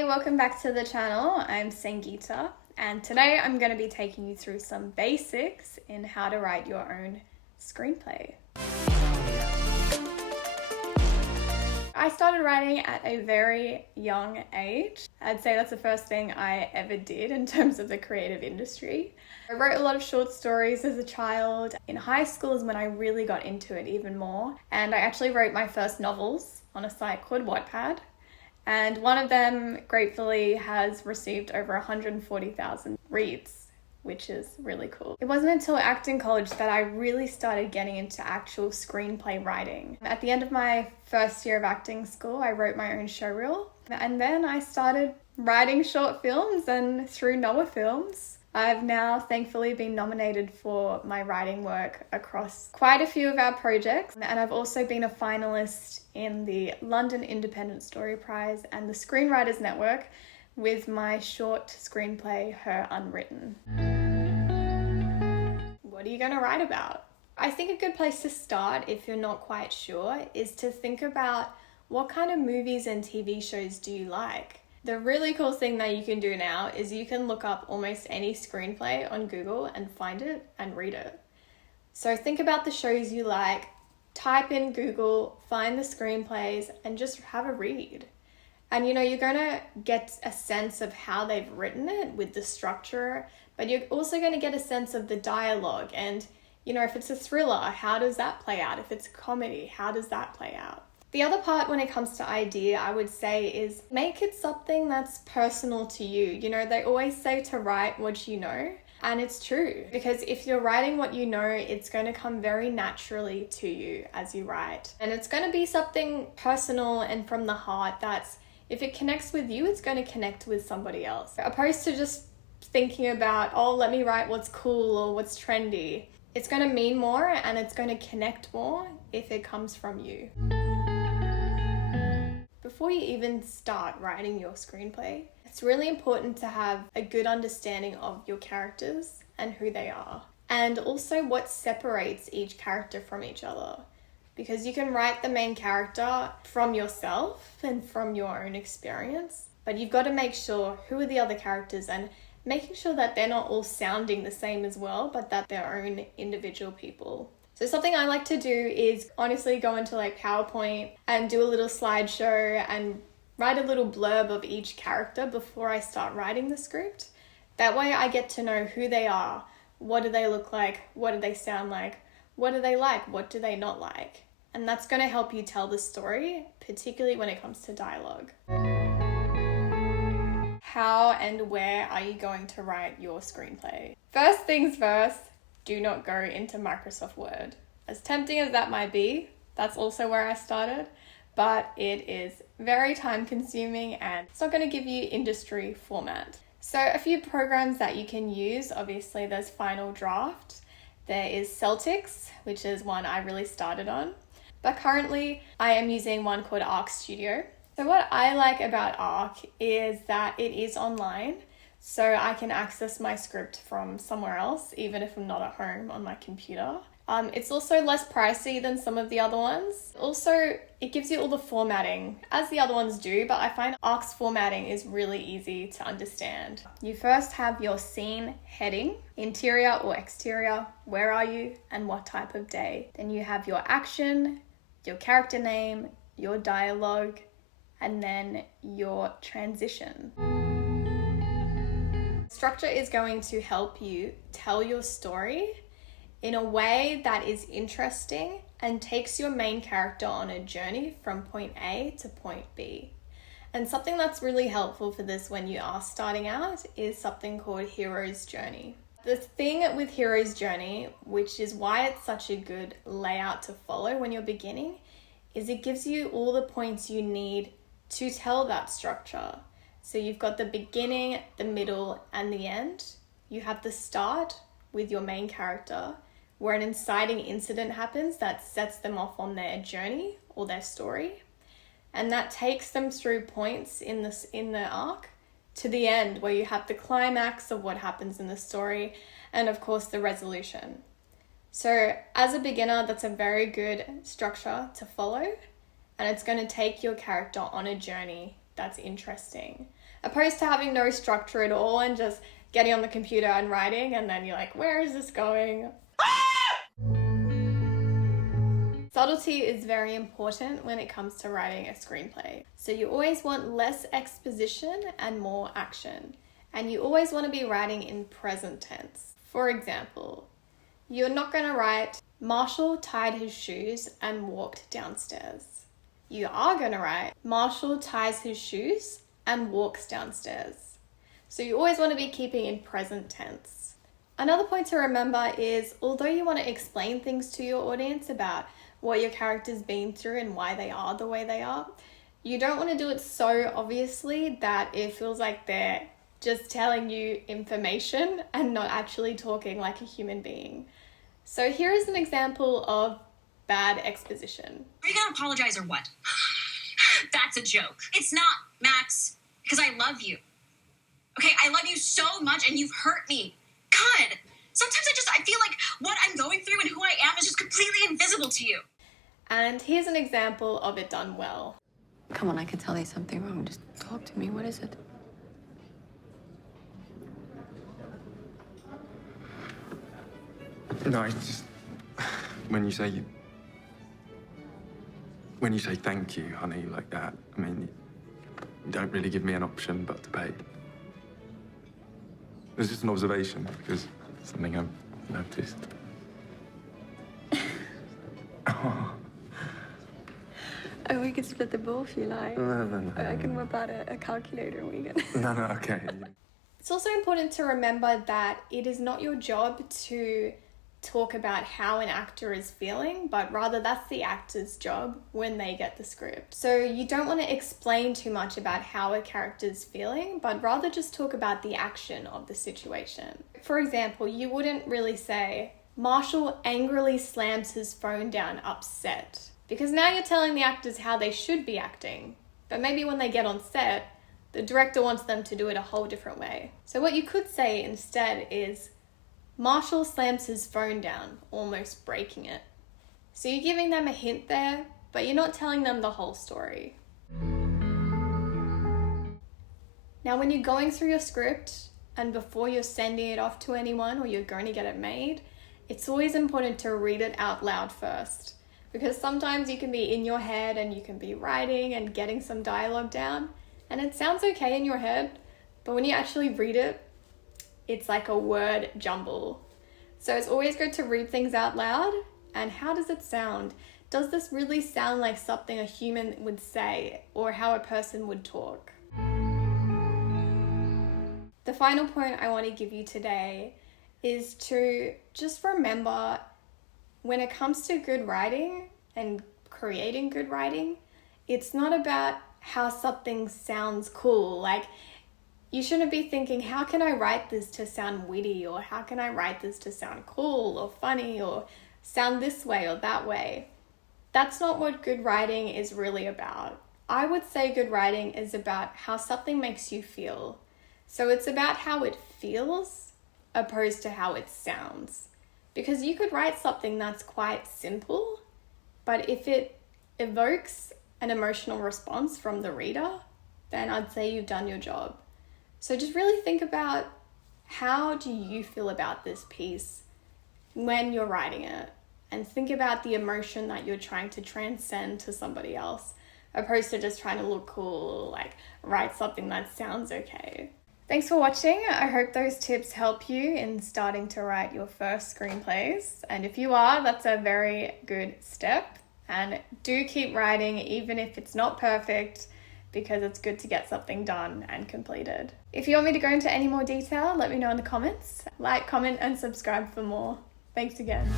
Hey, welcome back to the channel. I'm Sangeetha, and today I'm going to be taking you through some basics in how to write your own screenplay. I started writing at a very young age. I'd say that's the first thing I ever did in terms of the creative industry. I wrote a lot of short stories as a child. In high school is when I really got into it even more, and I actually wrote my first novels on a site called Wattpad. And one of them, gratefully, has received over 140,000 reads, which is really cool. It wasn't until acting college that I really started getting into actual screenplay writing. At the end of my first year of acting school, I wrote my own showreel. And then I started writing short films, and through Noah Films, I've now thankfully been nominated for my writing work across quite a few of our projects, and I've also been a finalist in the London Independent Story Prize and the Screenwriters Network with my short screenplay, Her Unwritten. What are you going to write about? I think a good place to start, if you're not quite sure, is to think about what kind of movies and TV shows do you like? The really cool thing that you can do now is you can look up almost any screenplay on Google and find it and read it. So think about the shows you like, type in Google, find the screenplays, and just have a read. And you're going to get a sense of how they've written it with the structure, but you're also going to get a sense of the dialogue. And, if it's a thriller, how does that play out? If it's a comedy, how does that play out? The other part when it comes to idea, I would say, is make it something that's personal to you. They always say to write what you know, and it's true. Because if you're writing what you know, it's going to come very naturally to you as you write. And it's going to be something personal and from the heart that's, if it connects with you, it's going to connect with somebody else. Opposed to just thinking about, let me write what's cool or what's trendy. It's going to mean more and it's going to connect more if it comes from you. Before you even start writing your screenplay, it's really important to have a good understanding of your characters and who they are, and also what separates each character from each other. Because you can write the main character from yourself and from your own experience, but you've got to make sure who are the other characters and making sure that they're not all sounding the same as well, but that they're own individual people. So something I like to do is honestly go into PowerPoint and do a little slideshow and write a little blurb of each character before I start writing the script. That way I get to know who they are, what do they look like, what do they sound like, what do they like, what do they not like. And that's going to help you tell the story, particularly when it comes to dialogue. How and where are you going to write your screenplay? First things first, do not go into Microsoft Word. As tempting as that might be, that's also where I started, but it is very time consuming and it's not going to give you industry format. So a few programs that you can use, obviously there's Final Draft, there is Celtics, which is one I really started on, but currently I am using one called Arc Studio. So what I like about Arc is that it is online, so I can access my script from somewhere else, even if I'm not at home on my computer. It's also less pricey than some of the other ones. Also, it gives you all the formatting, as the other ones do, but I find Arc's formatting is really easy to understand. You first have your scene heading, interior or exterior, where are you, and what type of day. Then you have your action, your character name, your dialogue, and then your transition. Structure is going to help you tell your story in a way that is interesting and takes your main character on a journey from point A to point B. And something that's really helpful for this when you are starting out is something called Hero's Journey. The thing with Hero's Journey, which is why it's such a good layout to follow when you're beginning, is it gives you all the points you need to tell that structure. So you've got the beginning, the middle, and the end. You have the start with your main character, where an inciting incident happens that sets them off on their journey or their story. And that takes them through points in the arc to the end, where you have the climax of what happens in the story and of course the resolution. So as a beginner, that's a very good structure to follow, and it's going to take your character on a journey that's interesting, opposed to having no structure at all and just getting on the computer and writing, and then you're like, where is this going? Subtlety is very important when it comes to writing a screenplay. So you always want less exposition and more action. And you always want to be writing in present tense. For example, you're not going to write, Marshall tied his shoes and walked downstairs. You are going to write, Marshall ties his shoes and walks downstairs. So you always want to be keeping in present tense. Another point to remember is, although you want to explain things to your audience about what your character's been through and why they are the way they are, you don't want to do it so obviously that it feels like they're just telling you information and not actually talking like a human being. So here is an example of bad exposition. Are you gonna apologize or what? That's a joke. It's not, Max, because I love you. Okay, I love you so much and you've hurt me. God, sometimes I feel like what I'm going through and who I am is just completely invisible to you. And here's an example of it done well. Come on, I can tell there's something wrong. Just talk to me. What is it? No, it's just when you say thank you, honey, like that. I mean, you don't really give me an option but to pay. It was just an observation because it's something I've noticed. Oh, we could split the bill if you like. No. I can whip out a calculator and we can. No, okay. It's also important to remember that it is not your job to talk about how an actor is feeling, but rather that's the actor's job when they get the script. So you don't want to explain too much about how a character's feeling, but rather just talk about the action of the situation. For example, you wouldn't really say, Marshall angrily slams his phone down upset, because now you're telling the actors how they should be acting. But maybe when they get on set, the director wants them to do it a whole different way. So what you could say instead is, Marshall slams his phone down, almost breaking it. So you're giving them a hint there, but you're not telling them the whole story. Now, when you're going through your script and before you're sending it off to anyone or you're going to get it made, it's always important to read it out loud first. Because sometimes you can be in your head and you can be writing and getting some dialogue down, and it sounds okay in your head, but when you actually read it, it's like a word jumble. So it's always good to read things out loud. And how does it sound? Does this really sound like something a human would say or how a person would talk? The final point I want to give you today is to just remember, when it comes to good writing and creating good writing, it's not about how something sounds cool. Like, you shouldn't be thinking, how can I write this to sound witty, or how can I write this to sound cool or funny or sound this way or that way. That's not what good writing is really about. I would say good writing is about how something makes you feel. So it's about how it feels opposed to how it sounds. Because you could write something that's quite simple, but if it evokes an emotional response from the reader, then I'd say you've done your job. So just really think about, how do you feel about this piece when you're writing it? And think about the emotion that you're trying to transcend to somebody else, opposed to just trying to look cool, like write something that sounds okay. Thanks for watching. I hope those tips help you in starting to write your first screenplays. And if you are, that's a very good step. And do keep writing, even if it's not perfect, because it's good to get something done and completed. If you want me to go into any more detail, let me know in the comments. Like, comment, and subscribe for more. Thanks again.